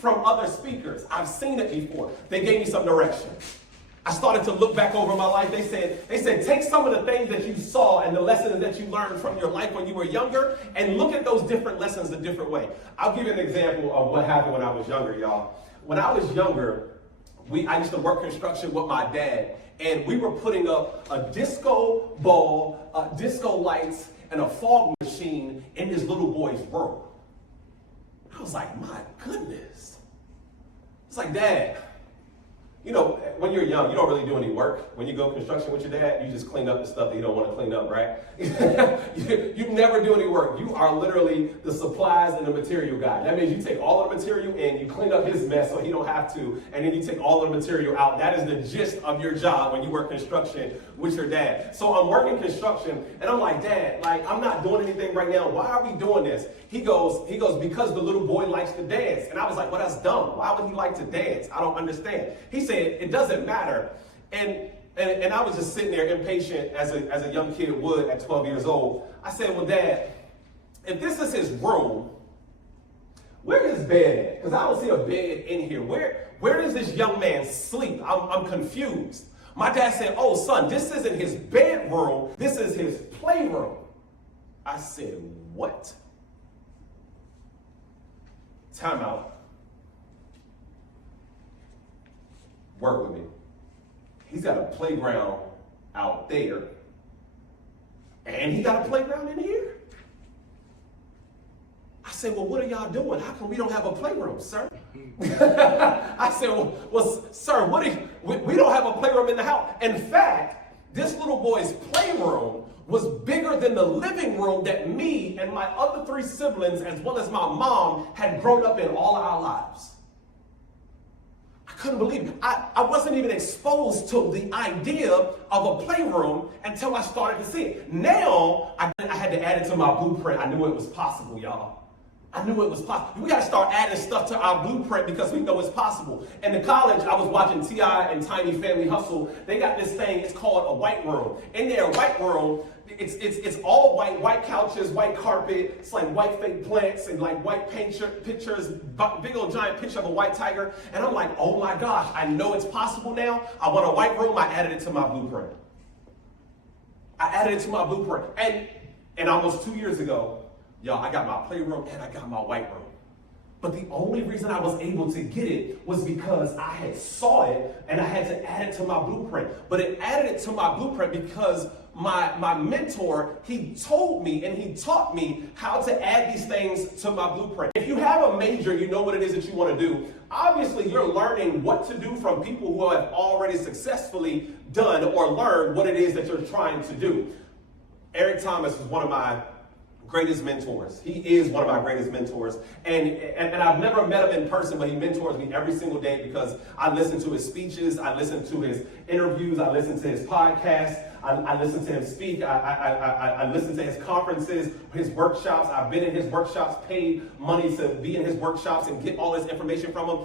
from other speakers. I've seen it before. They gave me some direction. I started to look back over my life. They said, take some of the things that you saw and the lessons that you learned from your life when you were younger and look at those different lessons a different way. I'll give you an example of what happened when I was younger, y'all. When I was younger, I used to work construction with my dad, and we were putting up a disco ball, disco lights, and a fog machine in this little boy's room. I was like, my goodness. It's like, Dad, you know, when you're young, you don't really do any work. When you go construction with your dad, you just clean up the stuff that you don't want to clean up, right? you never do any work. You are literally the supplies and the material guy. That means you take all of the material in, you clean up his mess so he don't have to, and then you take all of the material out. That is the gist of your job when you work construction with your dad. So I'm working construction, and I'm like, Dad, like, I'm not doing anything right now. Why are we doing this? He goes, because the little boy likes to dance. And I was like, well, that's dumb. Why would he like to dance? I don't understand. He said, it doesn't matter. And I was just sitting there impatient as a young kid would at 12 years old. I said, well, Dad, if this is his room, where is his bed at? Because I don't see a bed in here. Where does this young man sleep? I'm confused. My dad said, oh, son, this isn't his bedroom. This is his playroom. I said, what? Time out. Work with me. He's got a playground out there, and he got a playground in here? I said, well, what are y'all doing? How come we don't have a playroom, sir? I said, well, sir, we don't have a playroom in the house. In fact, this little boy's playroom was bigger than the living room that me and my other 3 siblings, as well as my mom, had grown up in all our lives. I couldn't believe it. I wasn't even exposed to the idea of a playroom until I started to see it. Now, I had to add it to my blueprint. I knew it was possible, y'all. I knew it was possible. We got to start adding stuff to our blueprint because we know it's possible. In the college, I was watching T.I. and Tiny Family Hustle. They got this thing, it's called a white room. In their white room, it's all white couches, white carpet, it's like white fake plants and like white pictures, big old giant picture of a white tiger. And I'm like, oh my gosh, I know it's possible now. I want a white room, I added it to my blueprint. And almost 2 years ago, y'all, I got my playroom and I got my white room. But the only reason I was able to get it was because I had saw it and I had to add it to my blueprint. But it added it to my blueprint because my mentor, he told me and he taught me how to add these things to my blueprint. If you have a major, you know what it is that you want to do. Obviously, you're learning what to do from people who have already successfully done or learned what it is that you're trying to do. Eric Thomas is one of my greatest mentors. He is one of my greatest mentors. And I've never met him in person, but he mentors me every single day because I listen to his speeches, I listen to his interviews, I listen to his podcasts, I listen to him speak, I listen to his conferences, his workshops. I've been in his workshops, paid money to be in his workshops and get all this information from him.